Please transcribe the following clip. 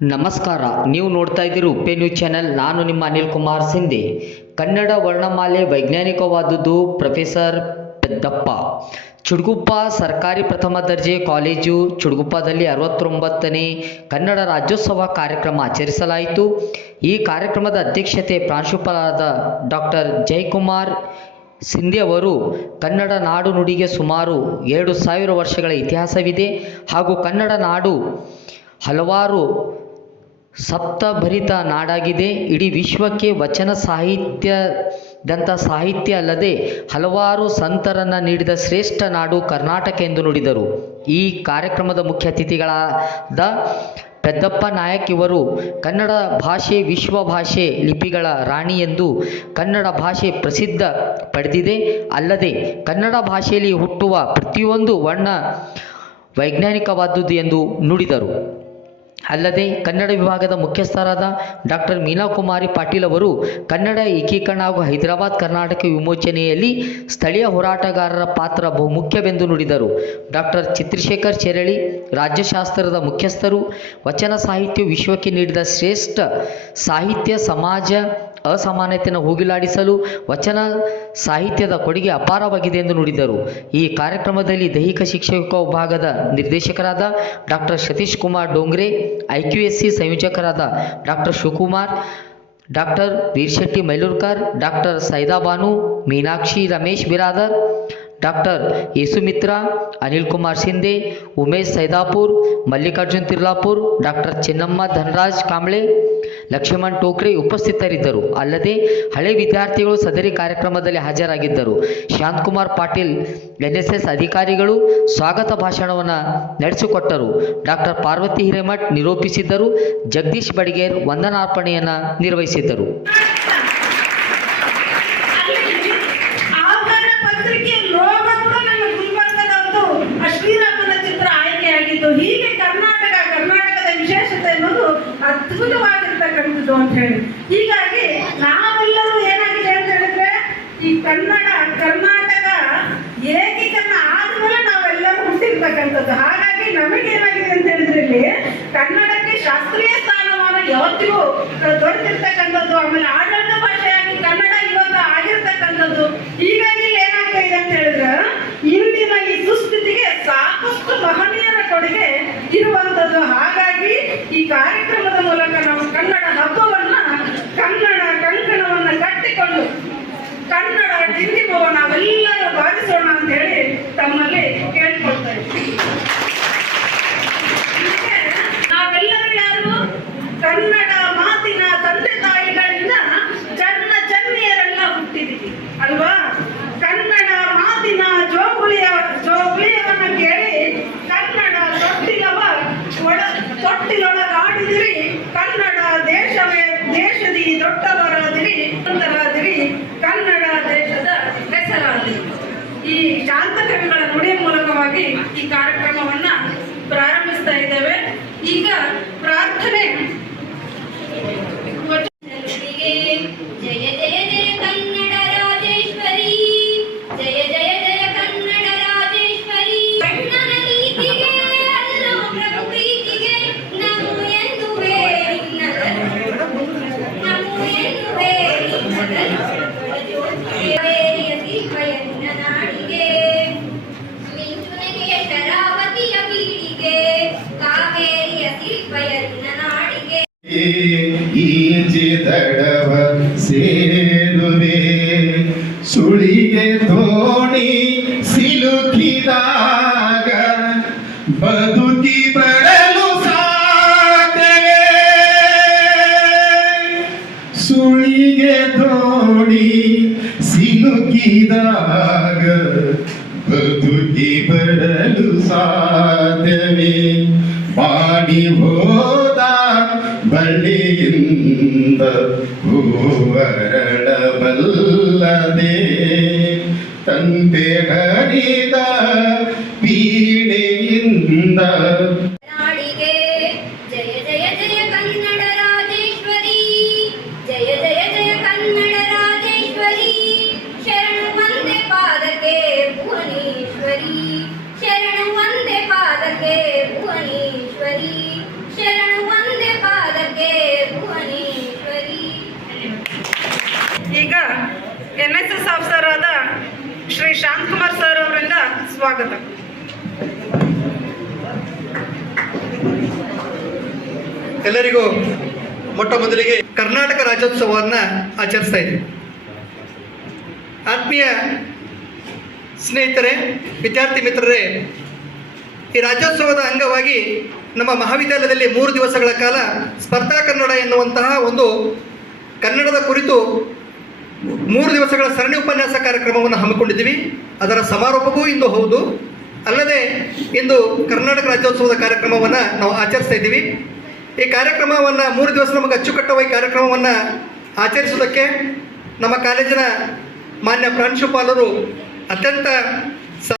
ನಮಸ್ಕಾರ, ನೀವು ನೋಡ್ತಾ ಇದ್ದೀರಿ ಉಪ್ಪೆ ನ್ಯೂಸ್ ಚಾನೆಲ್. ನಾನು ನಿಮ್ಮ ಅನಿಲ್ ಕುಮಾರ್ ಸಿಂಧೆ. ಕನ್ನಡ ವರ್ಣಮಾಲೆ ವೈಜ್ಞಾನಿಕವಾದುದು ಪ್ರೊಫೆಸರ್ ಪೆದ್ದಪ್ಪ. ಚುಡುಗುಪ್ಪ ಸರ್ಕಾರಿ ಪ್ರಥಮ ದರ್ಜೆ ಕಾಲೇಜು ಚುಡುಗುಪ್ಪದಲ್ಲಿ 69ನೇ ಕನ್ನಡ ರಾಜ್ಯೋತ್ಸವ ಕಾರ್ಯಕ್ರಮ ಆಚರಿಸಲಾಯಿತು. ಈ ಕಾರ್ಯಕ್ರಮದ ಅಧ್ಯಕ್ಷತೆ ಪ್ರಾಂಶುಪಾಲರಾದ ಡಾಕ್ಟರ್ ಜಯಕುಮಾರ್ ಸಿಂಧೆ ಅವರು ಕನ್ನಡ ನಾಡು ನುಡಿಗೆ ಸುಮಾರು 2000 ವರ್ಷಗಳ ಇತಿಹಾಸವಿದೆ ಹಾಗೂ ಕನ್ನಡ ನಾಡು ಹಲವಾರು ಸಪ್ತಭರಿತ ನಾಡಾಗಿದೆ. ಇಡೀ ವಿಶ್ವಕ್ಕೆ ವಚನ ಸಾಹಿತ್ಯದಂಥ ಸಾಹಿತ್ಯ ಅಲ್ಲದೆ ಹಲವಾರು ಸಂತರನ್ನು ನೀಡಿದ ಶ್ರೇಷ್ಠ ನಾಡು ಕರ್ನಾಟಕ ಎಂದು ನುಡಿದರು. ಈ ಕಾರ್ಯಕ್ರಮದ ಮುಖ್ಯ ಅತಿಥಿಗಳಾದ ಪೆದ್ದಪ್ಪ ನಾಯಕ್ ಇವರು ಕನ್ನಡ ಭಾಷೆ ವಿಶ್ವ ಭಾಷೆ ಲಿಪಿಗಳ ರಾಣಿ ಎಂದು ಕನ್ನಡ ಭಾಷೆ ಪ್ರಸಿದ್ಧ ಪಡೆದಿದೆ. ಅಲ್ಲದೆ ಕನ್ನಡ ಭಾಷೆಯಲ್ಲಿ ಹುಟ್ಟುವ ಪ್ರತಿಯೊಂದು ವರ್ಣ ವೈಜ್ಞಾನಿಕವಾದುದು ಎಂದು ನುಡಿದರು. ಅಲ್ಲದೆ ಕನ್ನಡ ವಿಭಾಗದ ಮುಖ್ಯಸ್ಥರಾದ ಡಾಕ್ಟರ್ ಮೀನಾ ಕುಮಾರಿ ಪಾಟೀಲ್ ಅವರು ಕನ್ನಡ ಏಕೀಕರಣ ಹಾಗೂ ಹೈದರಾಬಾದ್ ಕರ್ನಾಟಕ ವಿಮೋಚನೆಯಲ್ಲಿ ಸ್ಥಳೀಯ ಹೋರಾಟಗಾರರ ಪಾತ್ರ ಬಹುಮುಖ್ಯವೆಂದು ನುಡಿದರು. ಡಾಕ್ಟರ್ ಚಿತ್ರಶೇಖರ್ ಚೆರಳಿ ರಾಜ್ಯಶಾಸ್ತ್ರದ ಮುಖ್ಯಸ್ಥರು. ವಚನ ಸಾಹಿತ್ಯವು ವಿಶ್ವಕ್ಕೆ ನೀಡಿದ ಶ್ರೇಷ್ಠ ಸಾಹಿತ್ಯ, ಸಮಾಜ ಅಸಮಾನತೆಯನ್ನು ಹೋಗಿಲಾಡಿಸಲು ವಚನ ಸಾಹಿತ್ಯದ ಕೊಡುಗೆ ಅಪಾರವಾಗಿದೆ ಎಂದು ನುಡಿದರು. ಈ ಕಾರ್ಯಕ್ರಮದಲ್ಲಿ ದೈಹಿಕ ಶಿಕ್ಷಕ ವಿಭಾಗದ ನಿರ್ದೇಶಕರಾದ ಡಾಕ್ಟರ್ ಸತೀಶ್ ಕುಮಾರ್ ಡೋಂಗ್ರೆ, IQSC ಸಂಯೋಜಕರಾದ doctor Shivakumar, doctor Veerashetty Mailurkar, doctor Saidabanu, Meenakshi Ramesh Biradar, doctor Yesumitra, Anil Kumar Sindhe, Umesh Saidapur, Mallikarjun Tirlapur, doctor Chennamma Dhanraj Kamble, Lakshman Tokre ಉಪಸ್ಥಿತರಿದ್ದರು. ಅಲ್ಲದೆ ಹಳೆ ವಿದ್ಯಾರ್ಥಿಗಳು ಸದರಿ ಕಾರ್ಯಕ್ರಮದಲ್ಲಿ ಹಾಜರಾಗಿದ್ದರು. ಶಾಂತಕುಮಾರ್ ಪಾಟೀಲ್ NSS ಅಧಿಕಾರಿಗಳು ಸ್ವಾಗತ ಭಾಷಣವನ್ನು ನಡೆಸಿಕೊಟ್ಟರು. ಡಾಕ್ಟರ್ ಪಾರ್ವತಿ ಹಿರೇಮಠ್ ನಿರೂಪಿಸಿದ್ದರು. ಜಗದೀಶ್ ಬಡಿಗೇರ್ ವಂದನಾರ್ಪಣೆಯನ್ನು ನಿರ್ವಹಿಸಿದ್ದರು. ಹೀಗೆ ಕರ್ನಾಟಕದ ವಿಶೇಷತೆ ಅನ್ನೋದು ಅದ್ಭುತವಾಗಿರ್ತಕ್ಕಂಥದ್ದು ಅಂತ ಹೇಳಿ, ಹೀಗಾಗಿ ನಾವೆಲ್ಲರೂ ಏನಾಗಿದೆ ಅಂತ ಹೇಳಿದ್ರೆ ಈ ಕರ್ನಾಟಕ ಏಕೀಕರಣ ಆದ್ಮೇಲೆ ನಾವೆಲ್ಲರೂ ಹುಟ್ಟಿರ್ತಕ್ಕಂಥದ್ದು. ಹಾಗಾಗಿ ನಮಗೇನಾಗಿದೆ ಅಂತ ಹೇಳಿದ್ರೆ ಇಲ್ಲಿ ಕನ್ನಡಕ್ಕೆ ಶಾಸ್ತ್ರೀಯ ಸ್ಥಾನಮಾನ ಯಾವತ್ತಿಗೂ ದೊರೆತಿರ್ತಕ್ಕಂಥದ್ದು. ಆಮೇಲೆ ಆಡಳಿತ ಭಾಷೆಯಾಗಿ ಕನ್ನಡ ಇವತ್ತು ಆಗಿರ್ತಕ್ಕಂಥದ್ದು. ಹೀಗಾಗಿ ಇಲ್ಲಿ ಏನಾಗ್ತಾ ಇದೆ ಅಂತ ಹೇಳಿದ್ರೆ ಇಂದಿನ ಈ ಸುಸ್ಥಿತಿಗೆ ಸಾಕಷ್ಟು ಮಹನೀಯರ ಕೊಡುಗೆ ಇರುವಂಥದ್ದು. ಹಾಗಾಗಿ ಈ ಕಾರ್ಯಕ್ರಮದ ಮೂಲಕ ನಾವು ಕನ್ನಡ ಹಬ್ಬವನ್ನ, ಕನ್ನಡ ಕಂಕಣವನ್ನ ಕಟ್ಟಿಕೊಂಡು ಕನ್ನಡ ಡಿಂಡಿಮವ ನಾವೆಲ್ಲರೂ ಬಾಧಿಸೋಣ ಅಂತ ಹೇಳಿ ತಮ್ಮಲ್ಲಿ ಕೇಳ್ಕೊಳ್ತಾ ಇದ್ದೀವಿ. ನಾವೆಲ್ಲರೂ ಯಾರು ಕನ್ನಡ ಮಾತಿನ ತಂದೆ ತಾಯಿಗಳಿಂದ ಚನ್ನಿಯರೆಲ್ಲ ಹುಟ್ಟಿದೀವಿ ಅಲ್ವಾ? ಕನ್ನಡ ಮಾತಿನ ಜೋಗುಳಿಯವನ್ನ ಕೇಳಿ ಕನ್ನಡ ತೊಟ್ಟಿಲೊಳಗಾಡಿದಿರಿ, ಕನ್ನಡ ದೇಶದಿ ದೊಡ್ಡವರಾದಿರಿ, ಕನ್ನಡ ದೇಶದ ಹೆಸರಾದಿರಿ. ಈ ಶಾಂತಕವಿಗಳ ನುಡಿಯ ಮೂಲಕವಾಗಿ ಈ ಕಾರ್ಯಕ್ರಮವನ್ನ ಪ್ರಾರಂಭಿಸ್ತಾ ಇದ್ದೇವೆ. ಈಗ ಪ್ರಾರ್ಥನೆ. ಈಜಿ ದಡವ ಸೇರುವೆ, ಸುಳಿಗೆ ದೋಣಿ ಸಿಲುಕಿದಾಗ ಬದುಕಿ ಬರಲು ಸಾಧ್ಯವೇ? ಸುಳಿಗೆ ದೋಣಿ ಸಿಲುಕಿದಾಗ ಬದುಕಿ ಬರಲು ಸಾಧ್ಯವೇ? ಮಾಡಿ ಹೋದ ಬಳ್ಳಿಯಿಂದ ಹೂವರಳಬಲ್ಲದೆ, ತಂತೆ ಹರಿದ ಪೀಡೆಯಿಂದ ನಾಡಿಗೆ ಜಯ ಜಯ ಜಯ ಕನ್ನಡ ರಾಜೇಶ್ವರಿ, ಜಯ ಜಯ ಜಯ ಕನ್ನಡ ರಾಜೇಶ್ವರಿ, ಶರಣು ವಂದೇ ಪಾದಕ್ಕೆ ಭುವನೇಶ್ವರಿ, ಶರಣು ವಂದೇ ಪಾದಕ್ಕೆ ಭುವನೇಶ್ವರಿ, ಶರಣು ವಂದೇ NSS ಆಫೀಸರ್ ಆದ ಶ್ರೀ ಶಾಂತಕುಮಾರ್ ಸರ್ ಅವರಿಂದ ಸ್ವಾಗತ. ಎಲ್ಲರಿಗೂ ಮೊಟ್ಟ ಮೊದಲಿಗೆ ಕರ್ನಾಟಕ ರಾಜ್ಯೋತ್ಸವವನ್ನು ಆಚರಿಸ್ತಾ ಇದ್ದೀವಿ. ಆತ್ಮೀಯ ಸ್ನೇಹಿತರೆ, ವಿದ್ಯಾರ್ಥಿ ಮಿತ್ರರೇ, ಈ ರಾಜ್ಯೋತ್ಸವದ ಅಂಗವಾಗಿ ನಮ್ಮ ಮಹಾವಿದ್ಯಾಲಯದಲ್ಲಿ 3 ದಿವಸಗಳ ಕಾಲ ಸ್ಪರ್ಧಾ ಕನ್ನಡ ಎನ್ನುವಂತಹ ಒಂದು ಕನ್ನಡದ ಕುರಿತು 3 ದಿವಸಗಳ ಸರಣಿ ಉಪನ್ಯಾಸ ಕಾರ್ಯಕ್ರಮವನ್ನು ಹಮ್ಮಿಕೊಂಡಿದ್ದೀವಿ. ಅದರ ಸಮಾರೋಪವೂ ಇಂದು ಹೌದು. ಅಲ್ಲದೆ ಇಂದು ಕರ್ನಾಟಕ ರಾಜ್ಯೋತ್ಸವದ ಕಾರ್ಯಕ್ರಮವನ್ನು ನಾವು ಆಚರಿಸ್ತಾ ಇದ್ದೀವಿ. ಈ ಕಾರ್ಯಕ್ರಮವನ್ನು 3 ದಿವಸ ನಮಗೆ ಅಚ್ಚುಕಟ್ಟುವಾಗಿ ಕಾರ್ಯಕ್ರಮವನ್ನು ಆಚರಿಸುವುದಕ್ಕೆ ನಮ್ಮ ಕಾಲೇಜಿನ ಮಾನ್ಯ ಪ್ರಾಂಶುಪಾಲರು ಅತ್ಯಂತ